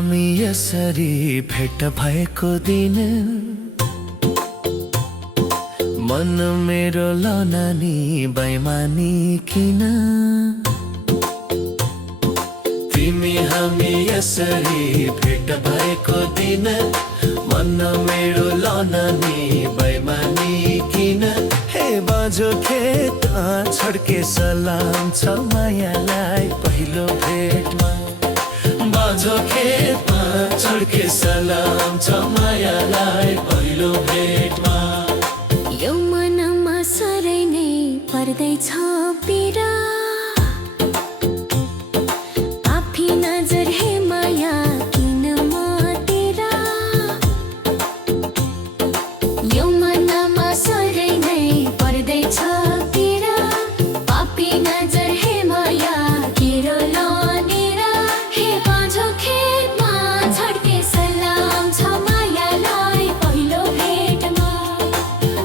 हामी यसरी भेट भएको दिन मन मेरो लनानी बैमानी किन तिमी हामी यसरी भेट भएको दिन मन मेरो लनानी बैमानी किन हे बाजो खेत छड्के सलाम छ मायालाई पहिलो भेटमा बाजो खेतमा छड्के सलाम छ मायालाई पहिलो भेटमा यो मनमा सरै नै पर्दैछ पीडा आफै नजर हे माया किन म तेरा यो मनमा सरै नै पर्दैछ पीडा आफै नजर हे माया किरो लनेरा हे बाँझो खेतमा छड्के सलाम छ मायालाई पहिलो भेटमा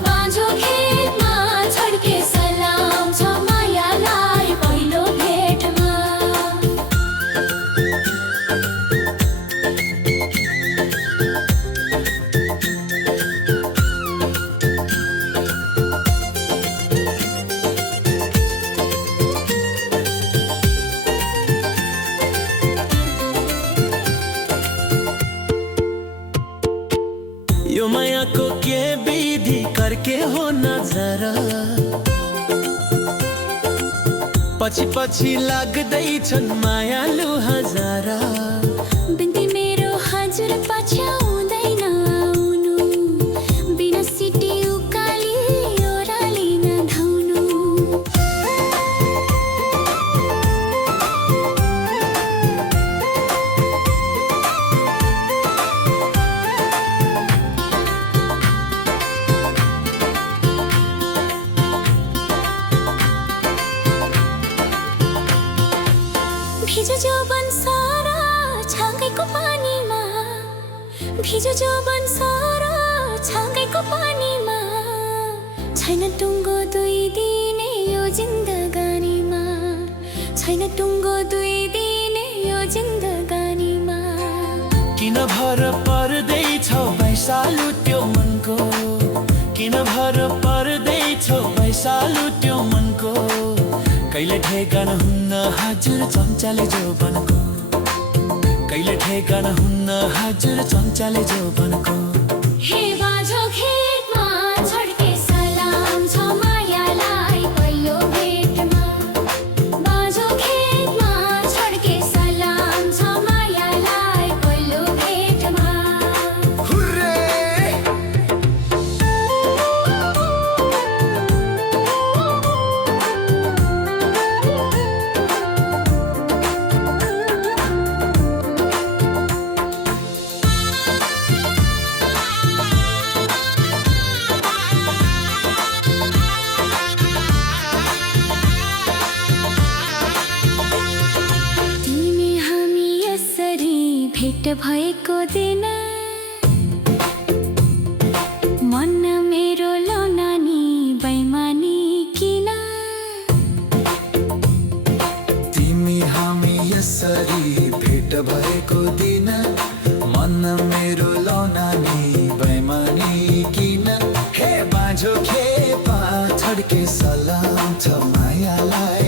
बाँझो खेतमा छड्के सलाम छ मायालाई पहिलो भेटमा यो मायाको के विधि करके हो नजर पछि पछि लाग्दैछन् मायालु हजारा बिन्ती मेरो हजुर पछ्याउँदैन आउनु बिना सिटी उकाली ओह्राली नधाउनु भिजो जौवन सारा छाँगैको पानीमा भिजो जौवन सारा छाँगैको पानीमा छैन टुङ्गो दुई दिने यो जिन्दगानीमा छैन टुङ्गो दुई दिने यो जिन्दगानीमा किन भर पर्दैछौ भैसालु त्यो मनको किन भर पर्दैछौ भैसालु त्यो मनको कहिले ठेगान हुन्न हजुर चम्चाले जौवनको कहिले ठेगान हुन्न हजुर चम्चाले जौवनको हे बाँझो खेतमा छड्के सलाम छ मायालाई पहिलो भेटमा बाँझो खेतमा छड्के सलाम छ मायालाई पहिलो भेटमा तिमी हामी यसरी भेट भएको दिन मन मेरो लनानी बैमानी किन तिमी हामी यसरी भेट भएको दिन मन मेरो लौनानी बैमानी किन हे बाँझो खेपा छड्के सलाम छ मायालाई